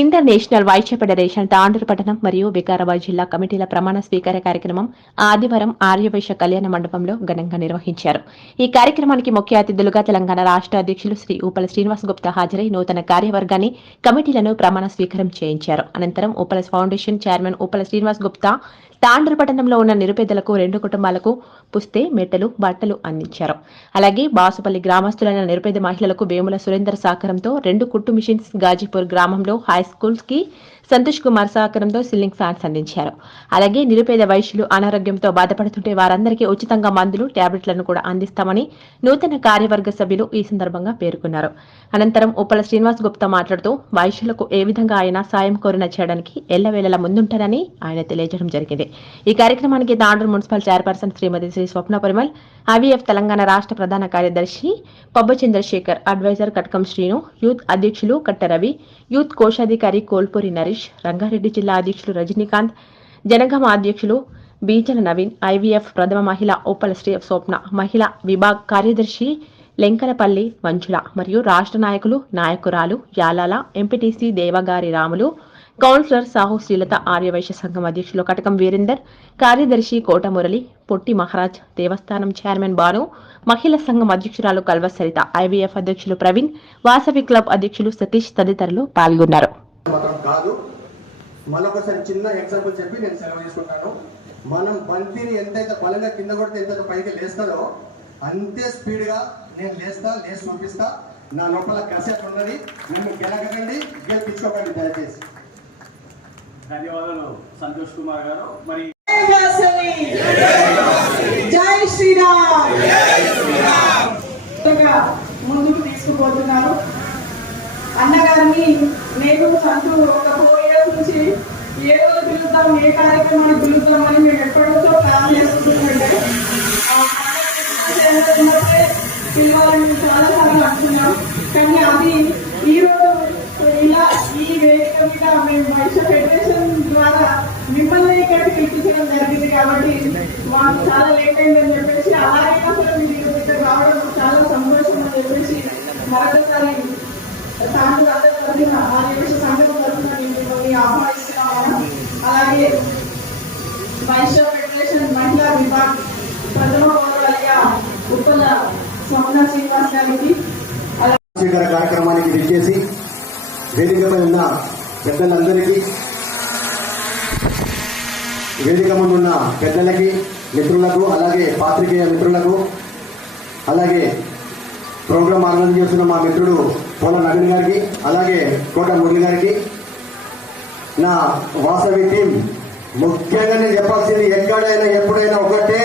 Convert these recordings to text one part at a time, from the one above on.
International వైద్య federation తాండూరుపట్టణం మరియు వికారాబాద్ జిల్లా కమిటీల ప్రమాణ స్వీకార కార్యక్రమం ఆదివారం ఆర్యవైశ్య కళ్యాణ మండపంలో ఘనంగా నిర్వహించారు. ఈ కార్యక్రమానికి ముఖ్య అతిథులుగా తెలంగాణ రాష్ట్ర అధ్యక్షులు శ్రీ ఉపల శ్రీనివాస్ గుప్తా హాజరై నూతన కార్యవర్గాన్ని కమిటీలను ప్రమాణ స్వీకారం చేయించారు. అనంతరం ఉపల ఫౌండేషన్ చైర్మన్ ఉపల శ్రీనివాస్ గుప్తా తాండూరు పట్టణంలో ఉన్న నిరుపేదలకు రెండు కుటుంబాలకు పుస్తే మెట్టలు బట్టలు అందించారు. అలాగే బాసుపల్లి గ్రామస్తులైన నిరుపేద మహిళలకు వేముల సురేందర్ సహకారంతో రెండు కుట్టు మిషన్స్ గాజీపూర్ గ్రామంలో హై స్కూల్స్కి సంతోష్ కుమార్ సహకారంతో సిల్లింగ్ ఫ్యాన్స్ అందించారు. అలాగే నిరుపేద వైశ్యులు అనారోగ్యంతో బాధపడుతుంటే వారందరికీ ఉచితంగా మందులు ట్యాబ్లెట్లను కూడా అందిస్తామని నూతన కార్యవర్గ సభ్యులు ఈ సందర్భంగా పేర్కొన్నారు. అనంతరం ఉప్పల శ్రీనివాస్ గుప్తా మాట్లాడుతూ వైశ్యులకు ఏ విధంగా ఆయన సాయం కోరిన చేయడానికి ఎల్లవేళలా ముందుంటారని ఆయన తెలియజేయడం జరిగింది. ఈ కార్యక్రమానికి Tandur municipal chairperson Shrimati Shri Swapna Parimal IVF Telangana రాష్ట్ర ప్రధాన కార్యదర్శి పబ్బ చంద్రశేఖర్ అడ్వైజర్ కట్కం శ్రీను యూత్ అధ్యక్షులు కట్ట రవి యూత్ కోశాధికారి కోల్పూరి నరేష్ రంగారెడ్డి జిల్లా అధ్యక్షులు రజనీకాంత్ జనగామ అధ్యక్షులు బీచల నవీన్ ఐవీఎఫ్ ప్రథమ మహిళ ఓపల శ్రీ స్వప్న మహిళా విభాగ్ కార్యదర్శి లెంకలపల్లి మంజుల మరియు రాష్ట్ర నాయకులు నాయకురాలు యాలాల ఎంపీటీసీ దేవగారి రాములు కౌన్సిలర్ సాహు శ్రీలత ఆర్యవైశ్య సంఘం అధ్యక్షులు కటకం వీరేందర్ కార్యదర్శి కోట మురళి పొట్టి మహారాజ్ దేవస్థానం చైర్మన్ బాను మహిళా సంఘం అధ్యక్షురాలు కల్వ సరిత ఐవీఎఫ్ అధ్యక్షులు ప్రవీణ్ వాసవి క్లబ్ అధ్యక్షులు సతీష్ తదితరులు పాల్గొన్నారు. కాదు. మరొకసారి చిన్న ఎగ్జాంపుల్ చెప్పి నేను సెలవు తీసుకుంటాను. మనం బంతిని ఎంతైతే బలంగా కింద కొడితే ఎంతైతే పైకి లేస్తుందో అంతే స్పీడ్గా నేను లేస్తా లేచి చూపిస్తా. నా లోపల కసెట్ ఉన్నది నన్ను గెలకకండి గెలిపించుకోకండి దయచేసి. ధన్యవాదాలు సంతోష్ కుమార్ గారు. మరి జై శ్రీరామ్. ముందుకు తీసుకుపోతున్నారు. అన్నగారిని నేను సంతు ఒక ఫోర్ ఇయర్స్ నుంచి ఏ రోజు పిలుద్దాం ఏ కార్యక్రమాన్ని పిలుద్దాం అని మేము ఎప్పటికో ప్లాన్ చేసుకుంటుంటే పిలవాలని చాలా సార్లు అనుకున్నాం. కానీ అది ఈ రోజు ఇలా ఈ వేదిక మీద మేము వైశ్య ఫెడరేషన్ ద్వారా మిమ్మల్ని ఇక్కడికి పిలిపించడం జరిగింది కాబట్టి మాకు చాలా లేట్ అయిందని చెప్పేసి అలాగే అసలు మీరు ఇక్కడ రావడం చాలా సంతోషం అని చెప్పేసి మరొకసారి తాను తరఫున సంఘం తరఫున నేను మిమ్మల్ని ఆహ్వానిస్తున్నాను. అలాగే ఫెడరేషన్ మహిళా విభాగ్ ప్రథమ ఉప్పల శ్రీనివాస్ గారికి అలాగే కార్యక్రమానికి విచ్చేసి వేదికపై ఉన్న పెద్దలందరికీ వేదిక ముందున్న పెద్దలకి మిత్రులకు అలాగే పాత్రికేయ మిత్రులకు అలాగే ప్రోగ్రాం ఆనందం చేస్తున్న మా మిత్రుడు పోల నవీన్ గారికి అలాగే కోట మురళి గారికి నా వాసవి టీం. ముఖ్యంగా నేను చెప్పాల్సింది ఎక్కడైనా ఎప్పుడైనా ఒకటే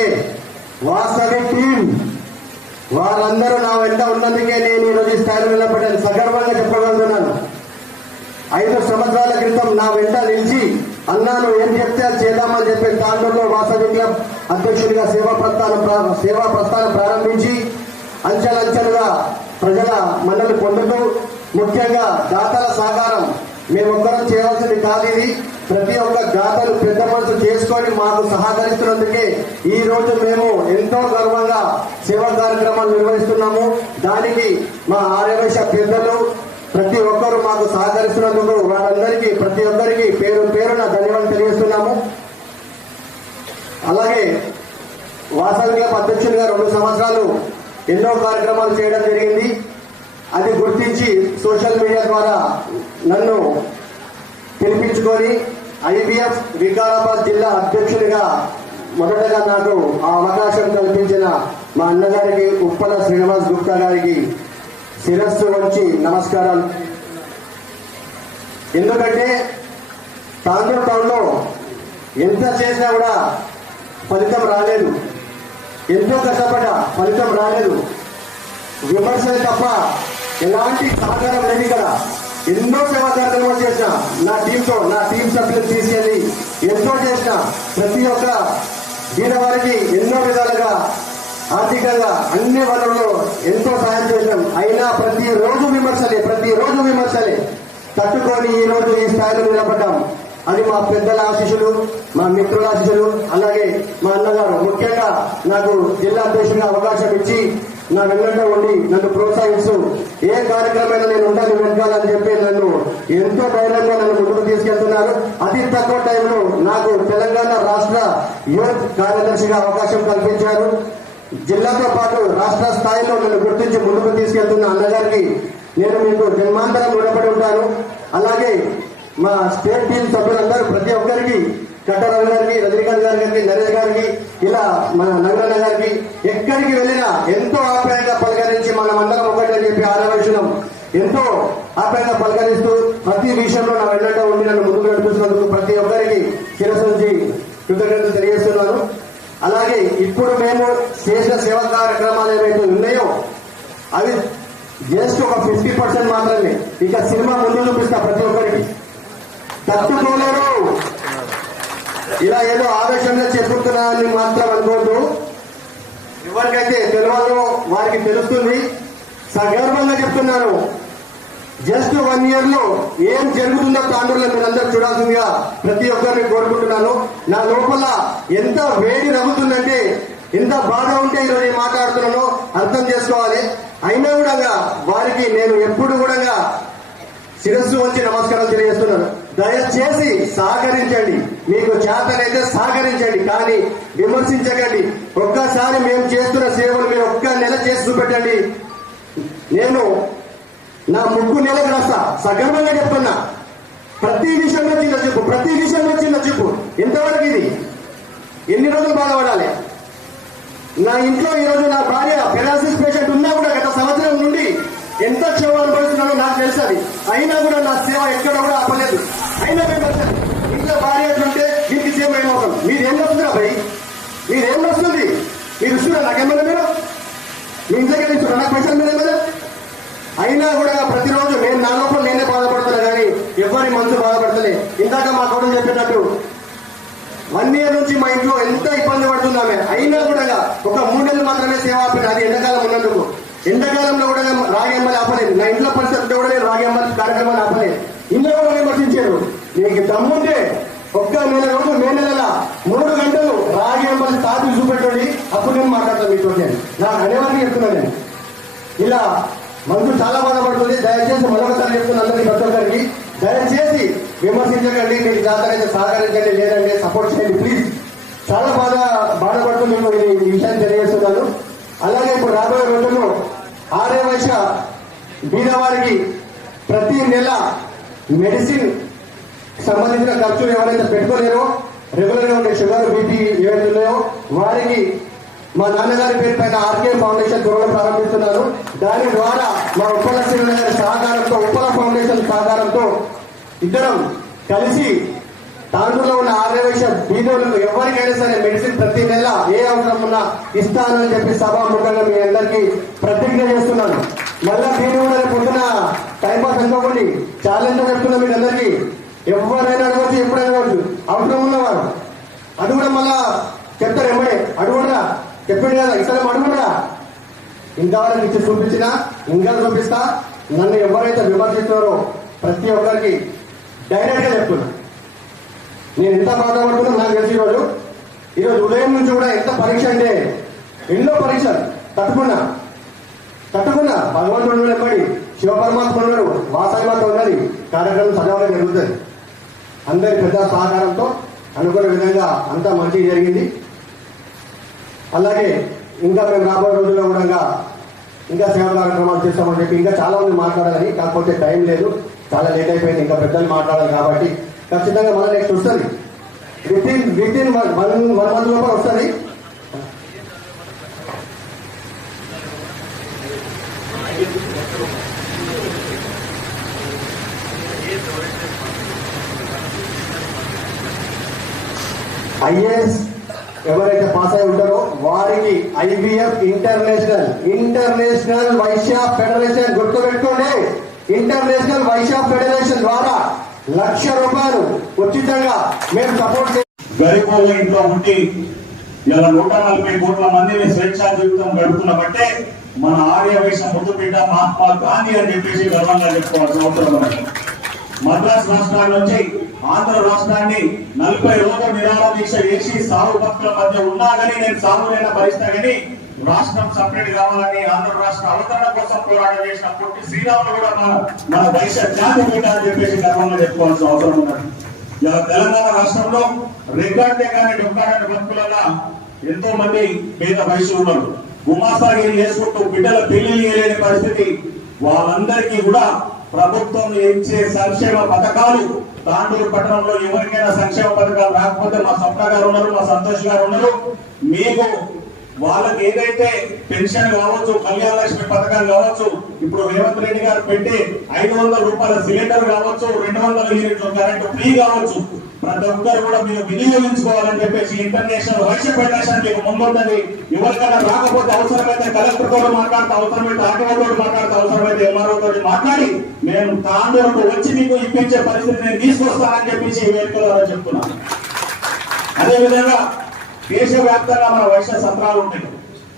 వాసవి టీం. వారందరూ నా వెంట ఉన్నందుకే నేను ఈరోజు ఈ స్థాయిలో నిలబడ్డాను. సగర్వంగా చెప్పగలుగుతున్నాను. ఐదు సంవత్సరాల క్రితం నా వెంట నిలిచి అన్నాను ఏం చెప్తే అది చేద్దామని చెప్పి తాండూరులో వాసవి క్లబ్ అధ్యక్షుడిగా సేవా ప్రస్థానం సేవా ప్రస్థానం ప్రారంభించి అంచెలంచెలుగా ప్రజల మన్నలు పొందుతూ ముఖ్యంగా దాతల సహకారం మేమొక్కరం చేయవలసింది కాదు ఇది. ప్రతి ఒక్క దాతలు పెద్ద మనసు చేసుకొని మాకు సహకరిస్తున్నందుకే ఈ రోజు మేము ఎంతో గర్వంగా సేవా కార్యక్రమాలు నిర్వహిస్తున్నాము. దానికి మా ఆర్యవేశ పెద్దలు ప్రతి ఒక్కరు మాకు సహకరిస్తున్నందుకు వారందరికీ ప్రతి ఒక్కరికి పేరు పేరున ధన్యవాదాలు తెలియజేస్తున్నాము. అలాగే వాసవి క్లబ్ అధ్యక్షునిగా రెండు సంవత్సరాలు ఎన్నో కార్యక్రమాలు చేయడం జరిగింది. అది గుర్తించి సోషల్ మీడియా ద్వారా నన్ను పిలిపించుకొని ఐబిఎఫ్ వికారాబాద్ జిల్లా అధ్యక్షునిగా మొదటగా నాకు ఆ అవకాశం కల్పించిన మా అన్నగారికి ఉప్పల శ్రీనివాస్ గుప్తా గారికి శిరస్సు వచ్చి నమస్కారాలు. ఎందుకంటే తాండూరు టౌన్లో ఎంత చేసినా కూడా ఫలితం రాలేదు. ఎంతో కష్టపడ్డా ఫలితం రాలేదు? విమర్శలు తప్ప ఎలాంటి సహకారం లేదు ఇక్కడ ఎన్నో సేవా కార్యక్రమాలు చేసిన నా టీంతో నా టీం సభ్యులు తీసుకెళ్ళి ఎంతో చేసిన ప్రతి ఒక్క వీరవారికి ఎన్నో విధాలుగా ఆర్థికంగా అన్ని వనరులు ఎంతో సహాయం చేసినాం అయినా ప్రతి రోజు విమర్శలే ప్రతి రోజు విమర్శలే. తట్టుకొని ఈ రోజు ఈ స్థాయిలో నిలబడ్డాం. అది మా పెద్దల ఆశీస్సులు మా మిత్రుల ఆశీస్సులు అలాగే మా అన్నగారు. ముఖ్యంగా నాకు జిల్లా అధ్యక్షుడిగా అవకాశం ఇచ్చి నా వెంట ఉండి నన్ను ప్రోత్సహిస్తూ ఏ కార్యక్రమం నేను ఉండాలి వెనకాలని చెప్పి నన్ను ఎంతో ధైర్యంగా నన్ను ముందుకు తీసుకెళ్తున్నారు. అతి తక్కువ టైంలో నాకు తెలంగాణ రాష్ట్ర యూత్ కార్యదర్శిగా అవకాశం కల్పించారు. జిల్లాతో పాటు రాష్ట్ర స్థాయిలో నన్ను గుర్తించి ముందుకు తీసుకెళ్తున్న అన్నగారికి నేను మీకు జన్మాంతరం రుణపడి ఉంటాను. అలాగే మా స్టేట్ టీం సభ్యులందరూ ప్రతి ఒక్కరికి కట్టారావు గారికి రజనీకాంత్ గారి గారికి నరేష్ గారికి ఇలా మన నగరన్న గారికి ఎక్కడికి వెళ్ళినా ఎంతో ఆప్యాయంగా పలకరించి మనం అందరం ఒకటని అని చెప్పి ఆరవచనం ఎంతో ఆప్యాయంగా పలకరిస్తూ ప్రతి విషయంలో నా వెళ్ళటం ఉండి నన్ను ముందుకు నడిపిస్తున్నందుకు ప్రతి ఒక్కరికి శిరస్సు నుంచి కృతజ్ఞతలు తెలియజేస్తున్నాను. అలాగే ఇప్పుడు మేము చేసిన సేవా కార్యక్రమాలు ఏవైతే ఉన్నాయో అవి జస్ట్ ఒక ఫిఫ్టీ పర్సెంట్ మాత్రమే. ఇక సినిమా ముందు చూపిస్తా ప్రతి ఒక్కరికి. తప్పుకోలేరు. ఇలా ఏదో ఆవేశంగా చెప్పుతున్నానని మాత్రం అనుకోవద్దు. ఎవరికైతే తెలియదో వారికి తెలుస్తుంది. సగర్వంగా చెప్తున్నాను. జస్ట్ వన్ ఇయర్లో ఏం జరుగుతుందో తాండూరులో మీరందరూ చూడాల్సిందిగా ప్రతి ఒక్కరిని కోరుకుంటున్నాను. నా లోపల ఎంత వేడి రగుతుందంటే ఎంత బాధ ఉంటే ఈరోజు నేను మాట్లాడుతున్నానో అర్థం చేసుకోవాలి. అయినా కూడా వారికి నేను ఎప్పుడు కూడా శిరస్సు వచ్చి నమస్కారం తెలియజేస్తున్నాను. దయచేసి సహకరించండి. మీకు చేతనైతే సహకరించండి కానీ విమర్శించకండి. ఒక్కసారి మేము చేస్తున్న సేవలు మీరు ఒక్క నెల చేసి చూపెట్టండి. నేను నా ముగ్గు నెలకు రాస్తా. సగర్వంగా చెప్తున్నా. ప్రతి విషయంలో చిన్న చూపు ప్రతి విషయంలో చిన్న చూపు. ఎంతవరకు ఇది? ఎన్ని రోజులు బాధపడాలి? నా ఇంట్లో ఈరోజు నా భార్య పెరాసిస్ పేషెంట్ ఉన్నా కూడా గత సంవత్సరం నుండి ఎంత క్షేమ అనుభవిస్తున్నానో నాకు తెలుసు అది. అయినా కూడా నా సేవ ఎక్కడ కూడా ఆపలేదు. అయినా ఇంట్లో భార్య ఎట్లుంటే దీనికి సేవ ఏమవుతాం మీరేం ఏం భయ్ మీరు ఏం మీరు ఇస్తున్నా నాకేమన్నా మీరు మీ దగ్గర ఇస్తున్నా నాకు పైసలు మీద ఏమన్నా అయినా కూడా ప్రతిరోజు నేను నా లోపల నేనే బాధపడుతున్నా కానీ ఎవరి మనసు బాధపడతలే. ఇందాక మా కూడా చెప్పేటట్టు వన్ ఇయర్ నుంచి మా ఇంట్లో ఎంత ఇబ్బంది పడుతుందామె అయినా కూడా ఒక మూడు నెలలు మాత్రమే సేవ ఆపిన అది ఎండాకాలం ఉన్నందుకు. ఎండాకాలంలో కూడా రాగేమ్మలు ఆపలేదు. నా ఇంట్లో పరిస్థితి కూడా నేను రాగేమ్మలు కార్యక్రమాలు ఆపలేదు. ఇందులో విమర్శించారు. నీకు దమ్ముంటే ఒక్క నెల రోజు మే నెలల మూడు గంటలు రాగేమ్మలు తాపి చూపెట్టండి. అప్పుడు నేను మాట్లాడతాను మీతో నేను. నాకు అనేవారికి చెప్తున్నాను నేను. ఇలా మనసు చాలా బాధపడుతుంది. దయచేసి మరొకసారి చెప్తున్న అందరికీ ప్రతి ఒక్కరికి దయచేసి విమర్శించకండి. మీకు జాతరైతే సహకరించండి లేదంటే సపోర్ట్ చేయండి ప్లీజ్ చాలా బాధ బాధపడుతుంది మేము ఈ ఈ విషయాన్ని తెలియజేస్తున్నాను అలాగే ఇప్పుడు రాబోయే రోజుల్లో ఆరే వైశ్య బీదవారికి ప్రతి నెల మెడిసిన్ సంబంధించిన ఖర్చులు ఎవరైతే పెట్టుకోలేరో రెగ్యులర్గా ఉండే షుగర్ బీపీ ఏవైతే ఉన్నాయో వారికి మా నాన్నగారి పేరు పైన ఆర్కే ఫౌండేషన్ త్వరలో ప్రారంభిస్తున్నాను దాని ద్వారా మా ఉప్పల శ్రీను గారి సహకారంతో ఉప్పల ఫౌండేషన్ సహకారంతో ఇద్దరం కలిసి తాండూరులో ఉన్న ఆర్యవేశ బీదోలకు ఎవరికైనా సరే మెడిసిన్ ప్రతి నెల ఏ అవసరం ఉన్నా ఇస్తానని చెప్పి సభాముఖంగా మీ అందరికీ ప్రతిజ్ఞ చేస్తున్నాను. మళ్ళా దీని కూడా పొద్దున టైం పాస్ అనుకోకండి. ఛాలెంజ్ చెప్తున్నా మీరు అందరికీ ఎవరైనా అడగచ్చు ఎప్పుడైనా అడగచ్చు అవసరం ఉన్నవారు. అది కూడా మళ్ళా చెప్తారు ఎమ్మడే అడుగుడరా. చెప్పాడు కదా ఇతరం అడుగుడరా. ఇంకా ఇచ్చి చూపించినా ఇంకా చూపిస్తా. నన్ను ఎవరైతే విమర్శిస్తున్నారో ప్రతి ఒక్కరికి డైరెక్ట్గా చెప్తున్నా. నేను ఎంత బాధపడుతున్నా నాకు తెలిసి ఈరోజు. ఈరోజు ఉదయం నుంచి కూడా ఎంత పరీక్ష అంటే ఎన్నో పరీక్షలు తట్టుకున్నా. తట్టుకున్నా. భగవంతుడు ఎప్పటి శివపరమాత్మ ఉన్నాడు వాసవిమాత ఉన్నది కార్యక్రమం సజావుగా జరుగుతుంది. అందరి పెద్ద సహకారంతో అనుకున్న విధంగా అంతా మంచి జరిగింది. అలాగే ఇంకా మేము రాబోయే రోజుల్లో కూడా ఇంకా సేవ కార్యక్రమాలు చేస్తామని చెప్పి ఇంకా చాలా మంది మాట్లాడాలని కాకపోతే టైం లేదు చాలా లేట్ అయిపోయింది ఇంకా పెద్దలు మాట్లాడాలి కాబట్టి ఖచ్చితంగా మన నెక్స్ట్ వస్తుంది. With in with in one one month లోపల వస్తుంది. ఐఏఎస్ ఎవరైతే పాస్ అయి ఉంటారో వారికి IBF international international Vaishya federation గుర్తుపెట్టుకోండి. ఇంటర్నేషనల్ వైశ్య ఫెడరేషన్ ద్వారా లక్ష రూపాయలు ఉచితంగా మేము సపోర్ట్ చే ఇంట్లో ఉండి ఇలా నూట నలభై కోట్ల మందిని స్వేచ్ఛా జీవితం గడుపుతున్న బట్టే మన ఆర్యవేశ వైశ్య మహాత్మా గాంధీ అని చెప్పేసి గర్వంగా చెప్పుకోవాల్సిన అవసరం మద్రాస్ రాష్ట్రాల నుంచి ఆంధ్ర రాష్ట్రాన్ని నలభై రోజుల నిరాహార దీక్ష వేసి సాగు భక్తుల మధ్య ఉన్నా కానీ నేను సాగులైన భరిస్తా కానీ రాష్ట్రం సపరేట్ కావాలని ఆంధ్ర రాష్ట్ర అవతరణ కోసం పోరాటం చేసిన పొట్టి శ్రీరాములు కూడా మన మన దేశ జాతి బిడ్డ అని చెప్పేసి గర్వంగా చెప్పుకోవాల్సిన అవసరం ఉన్నది. ఇలా తెలంగాణ రాష్ట్రంలో రికార్డే కానీ డొక్కాడని భక్తులన్న ఎంతో మంది పేద వయసులు ఉన్నారు. గుమాస్తాగిరి చేసుకుంటూ బిడ్డల పెళ్ళి పరిస్థితి వాళ్ళందరికీ కూడా ప్రభుత్వం ఇచ్చే సంక్షేమ పథకాలు? తాండూరు పట్టణంలో ఎవరికైనా సంక్షేమ పథకాలు రాకపోతే మా స్వప్న గారు ఉన్నారు మా సంతోష్ గారు ఉన్నారు. మీకు వాళ్ళకి ఏదైతే పెన్షన్ కావచ్చు కళ్యాణ లక్ష్మి పథకం కావచ్చు ఇప్పుడు రేవంత్ రెడ్డి గారు పెట్టి ఐదు వందల రూపాయల సిలిండర్ కావచ్చు రెండు వందల యూనిట్ల కరెంట్ ఫ్రీ కావచ్చు ప్రతి ఒక్కరు కూడా మీరు వినియోగించుకోవాలని చెప్పేసి ఇంటర్నేషనల్ వైశ్య ఫెడరేషన్ మీకు ముందుంటది. ఎవరికైనా రాకపోతే అవసరమైతే కలెక్టర్ తోడు మాట్లాడితే అవసరమైతే ఆర్టీఓ మాట్లాడితే అవసరమైతే ఎంఆర్ఓ తోటి మాట్లాడి నేను తాండూరుకు వచ్చి మీకు ఇప్పించే పరిస్థితి నేను తీసుకొస్తానని చెప్పేసి ఈ వేడుకలో చెప్తున్నాను. అదేవిధంగా దేశవ్యాప్తంగా మన వైశ్య సత్రాలు ఉంటాయి.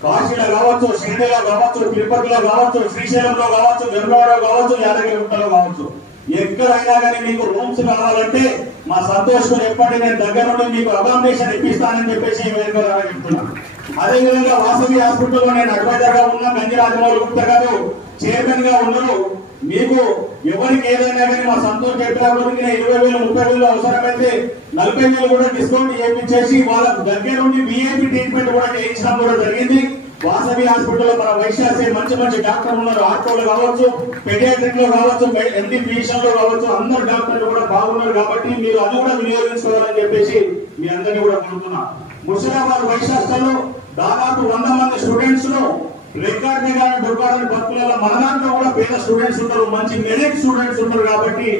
కాశీలో కావచ్చు షిరిడిలో కావచ్చు తిరుపతిలో కావచ్చు శ్రీశైలంలో కావచ్చు గంగలో కావచ్చు యాదగిరిగుట్టలో కావచ్చు. ఎక్కడైనా కానీ మీకు రూమ్స్ కావాలంటే మా సంతోష్ గారు నేను దగ్గర నుండి మీకు అకామిడేషన్ ఇప్పిస్తానని చెప్పేసి వేదిక ద్వారా చెప్తున్నాను. అదేవిధంగా వాసవి హాస్పిటల్లో నేను అడ్వైజర్గా ఉన్న గంజి రాజమౌళి గుప్తా గారు చైర్మన్గా ఉన్నారు. మీకు ఎవరికి ఏదైనా కానీ మా సంతోష్ చెప్పినప్పటికీ ఇరవై వేలు ముప్పై వేలు అవసరమైతే నలభై వేలు కూడా డిస్కౌంట్ చేయించేసి వాళ్ళ దగ్గర నుండి విఐపి ట్రీట్మెంట్ కూడా చేయించడం కూడా జరిగింది. వాసవి హాస్పిటల్లో మన వైశాసే మంచి మంచి డాక్టర్లు ఉన్నారు. ఆర్టోలు కావచ్చు పెడియాట్రిక్లో కావచ్చు ఎండి ఫిజిషియన్లో కావచ్చు అందరు డాక్టర్లు కూడా బాగున్నారు కాబట్టి మీరు అది కూడా వినియోగించుకోవాలని చెప్పేసి మీ అందరినీ కూడా కోరుతున్నా. ముషిరాబాద్ వైశాఖలో దాదాపు వంద మంది స్టూడెంట్స్లో రికార్డ్ కానీ దుర్గాడని భక్తులలో మన దాంట్లో కూడా పేద స్టూడెంట్స్ ఉన్నారు మంచి మెరిట్ స్టూడెంట్స్ ఉన్నారు కాబట్టి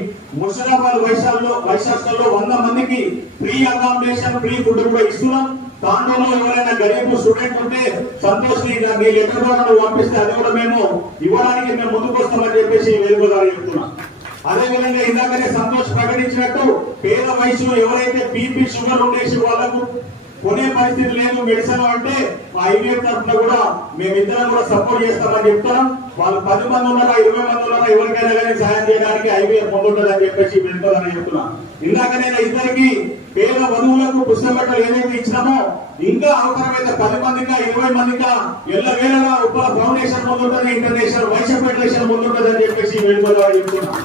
ముషిరాబాద్ వైశాఖలో వైశాఖలో వంద మందికి ఫ్రీ అకామిడేషన్ ఫ్రీ ఫుడ్ కూడా ఇస్తున్నాం. దాంట్లో ఎవరైనా గరీబ్ స్టూడెంట్ ఉంటే సంతోష్ని మీ లెటర్ ద్వారా నువ్వు పంపిస్తే అది కూడా మేము ఇవ్వడానికి మేము ముందుకు వస్తామని చెప్పేసి వెలుగుదారు చెప్తున్నాం. అదే విధంగా ఇందాకనే సంతోష్ ప్రకటించినట్టు పేద వయసులో ఎవరైతే బీపీ షుగర్ ఉండేసి వాళ్ళకు కొనే పరిస్థితి లేదు మెడిసిన్ అంటే ఐవీఎఫ్ తరఫున కూడా మేమిద్దరం కూడా సపోర్ట్ చేస్తామని చెప్తాం వాళ్ళు పది మంది ఉన్నారా ఇరవై మంది ఉన్నారా ఎవరికైనా కానీ సహాయం చేయడానికి ఐవీఎఫ్ ముందుంటుందని చెప్పేసి వెళ్తుందని చెప్తున్నాను ఇందాక నేను ఇద్దరికి పేద వధువులకు పుస్తకట్టలు ఏదైతే ఇచ్చినామో ఇంకా అవసరమైతే పది మందిగా ఇరవై మందిగా ఎల్ల వేళగా ఉప్పల ఫౌండేషన్ ముందుంటుంది ఇంటర్నేషనల్ వైశ్య ఫెడరేషన్ ముందుంటుంది అని చెప్పేసి వెళ్ళిపోతామని చెప్తున్నాం.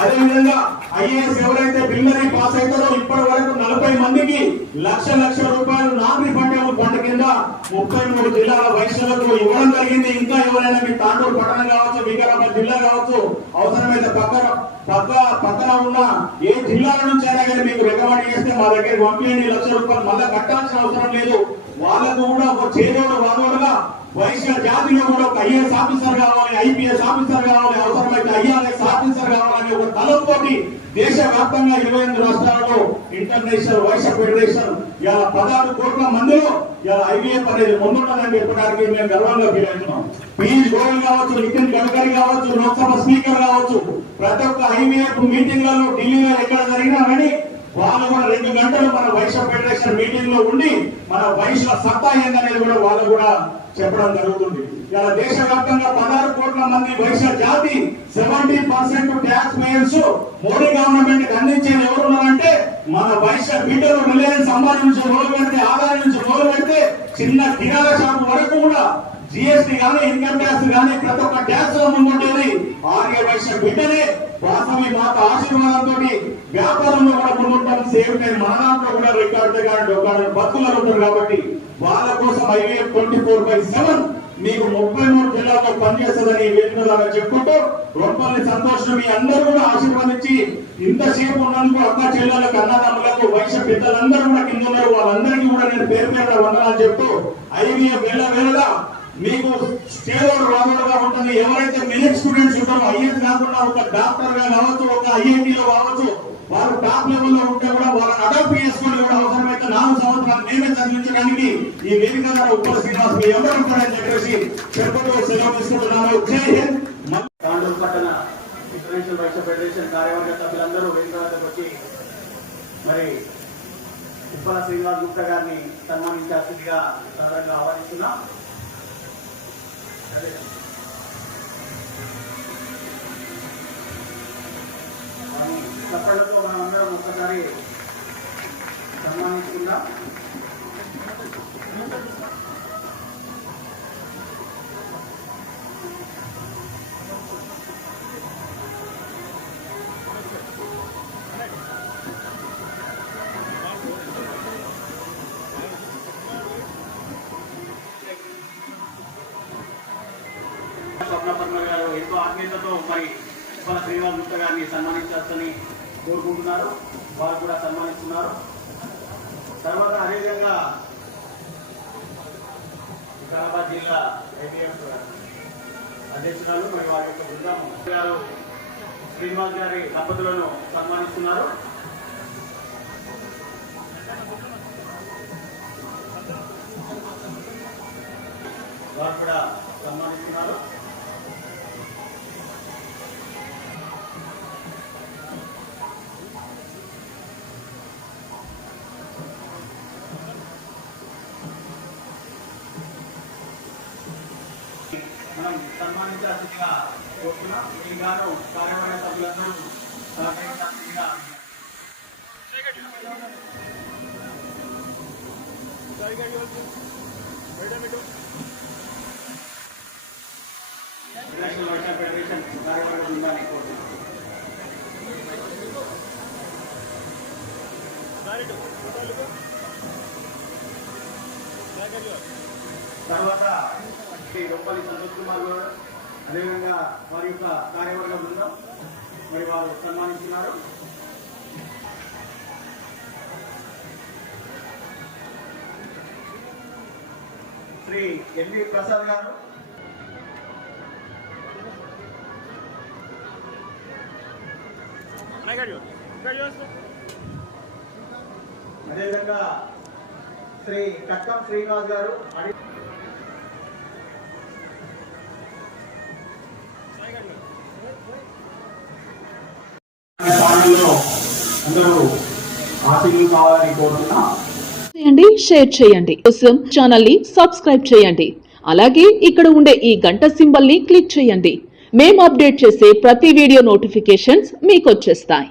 అదే విధంగా ఐఏఎస్ ఎవరైతే బిల్లరీ పాస్ అవుతారో ఇప్పటి వరకు నలభై మందికి లక్ష లక్ష రూపాయలు నాన్ రిఫండబుల్ ఫండ్ కింద ముప్పై మూడు జిల్లాల వైశ్యులకు ఇవ్వడం జరిగింది. ఇంకా ఎవరైనా మీ తాండూరు పట్టణం కావచ్చు వికారాబాద్ జిల్లా కావచ్చు అవసరమైతే పక్కన పక్క పక్కన ఉన్న ఏ జిల్లాల నుంచి అయినా కానీ మీకు రికమెండ్ చేస్తే మా దగ్గర పంపించండి లక్ష రూపాయలు మళ్ళీ కట్టాల్సిన అవసరం లేదు. వాళ్ళకు కూడా ఒక చేదోడు వాదోడుగా వైశ్య జాతిలో కూడా ఒక ఐఏఎస్ ఆఫీసర్ కావాలి ఐపీఎస్ ఆఫీసర్ కావాలి అవసరమైతే ఐఆర్ఎస్ ఆఫీసర్ కావాలని ఒక తలంతోటి దేశవ్యాప్తంగా ఇరవై ఎనిమిది రాష్ట్రాల్లో ఇంటర్నేషనల్ వైశ్య ఫెడరేషన్ ఇలా పదహారు కోట్ల మందిలో ఇలా ఐవీఎఫ్ అనేది ముందున్నదని చెప్పడానికి మేము గర్వంగా ఫీల్ అవుతున్నాం. పీయూష్ గోయల్ కావచ్చు నితిన్ గడ్కరీ కావచ్చు లోక్సభ స్పీకర్ కావచ్చు ప్రతి ఒక్క ఐవీఎఫ్ మీటింగ్లలో ఢిల్లీలో ఎక్కడ జరిగినా కానీ వాళ్ళు కూడా రెండు గంటలు మన వైశ్య ఫెడరేషన్ మీటింగ్లో ఉండి మన వైశ్య సత్తా ఏందనేది కూడా వాళ్ళు కూడా చెప్పడం జరుగుతుంది. ఇలా దేశవ్యాప్తంగా పదహారు కోట్ల మంది వైశ్య జాతి seventy percent tax payers Modi గవర్నమెంట్కి అందించేది ఎవరున్నారంటే మన వైశ్య బిడ్డలు రిలయన్స్ అంబానీ నుంచి పెడితే ఆదాయం నుంచి రోజు పెడితే చిన్న కిరాణా షాపు వరకు కూడా జిఎస్టీ కానీ ఇన్కమ్ ట్యాక్స్ కానీ ప్రతి ఒక్క ట్యాక్స్లో ముందుండేది ఆర్య వైశ్య బిడ్డనే వాసవి మాత ఆశీర్వాదంతో వ్యాపారంలో కూడా ముందుంటాం సేమ్ టైం మన కూడా రికార్డు కానీ డొక్కాడు బతుకులు ఉంటారు కాబట్టి వాళ్ళ కోసం IVF twenty four by seven మీకు ముప్పై మూడు జిల్లాల్లో పనిచేస్తుందని వేదికలాగా చెప్పుకుంటూ రొంపల్లి సంతోషం మీ అందరూ కూడా ఆశీర్వదించి ఇంతసేపు ఉన్నందుకు అక్క చెల్లెలకు అన్నదమ్ములకు వైశ్య పెద్దలందరూ కూడా కింద ఉన్నారు. వాళ్ళందరికీ కూడా నేను పేరు పేరు వందనాలు చెప్తూ ఐవీఎఫ్ వేళ వేళగా మీకు స్టేరోడ్ రాబడుగా ఉంటుంది. ఎవరైతే మెరిట్ స్టూడెంట్స్ ఉంటారో ఐఎస్ కాకుండా ఒక డాక్టర్గా కావచ్చు ఒక ఐఐటీలో కావచ్చు వారు టాప్ లెవెల్లో ఉంటే కూడా వాళ్ళని అడాప్ట్ చేసుకొని కూడా అవసరమైతే నాలుగు సంవత్సరాలు నేనే చదివించడానికి ఈ వేదిక ద్వారా ఉప్పల శ్రీనివాస్ మీ ఎవరు ఉంటారని చెప్పేసి చెప్పతో సెలవు తీసుకుంటున్నాను జై హింద్. పట్టణ ఇంటర్నేషనల్ వైశ్య ఫెడరేషన్ కార్యవర్గ సభ్యులందరూ వేదిక వద్దకు వచ్చి మరి ఉప్పల శ్రీనివాస్ గుప్తా గారిని సన్మానించే అతిథిగా సాధారణంగా ఆహ్వానిస్తున్నాం. చప్పట్లతో మనం అందరం ఒక్కసారి ఒకసారి సన్మానించుకుందాం స్వప్నపర్మ గారు ఎంతో ఆత్మీయతతో మరి ఉప్పల శ్రీనివాస్ గుప్తా గారిని సన్మానించాల్సని కోరుకుంటున్నారు. వారు కూడా సన్మానిస్తున్నారు. తర్వాత అదేవిధంగా వికారాబాద్ జిల్లా ఐటీఎఫ్ అధ్యక్షురాలు మరియు వారి యొక్క బృందం గారు శ్రీనివాస్ గారి దంపతులను సన్మానిస్తున్నారు. మనం సన్మానించాల్సిందిగా కోరుతున్నాం ఈ గాను కార్యవర్గ సభ్యులందరూ సహకరించాల్సిందిగా నేషనల్ వైశ్య ఫెడరేషన్ కార్యవర్గ బృందాన్ని కోరుతున్నాం తర్వాత శ్రీ రొప్పల్లి సంతోష్ కుమార్ గారు అదేవిధంగా వారి యొక్క కార్యవర్గ బృందం మరి వారు సన్మానిస్తున్నారు శ్రీ ఎన్వి ప్రసాద్ గారు. అదేవిధంగా శ్రీ కక్కం శ్రీనివాస్ గారు. అడి అందరూ ఆశీర్లు కావాలని కోరుతున్నా. చేయండి షేర్ చేయండి. కోసం ఛానల్ని సబ్స్క్రైబ్ చేయండి. అలాగే ఇక్కడ ఉండే ఈ గంట సింబల్ని క్లిక్ చేయండి. మేము అప్డేట్ చేసే ప్రతి వీడియో నోటిఫికేషన్స్ మీకు వచ్చేస్తాయి.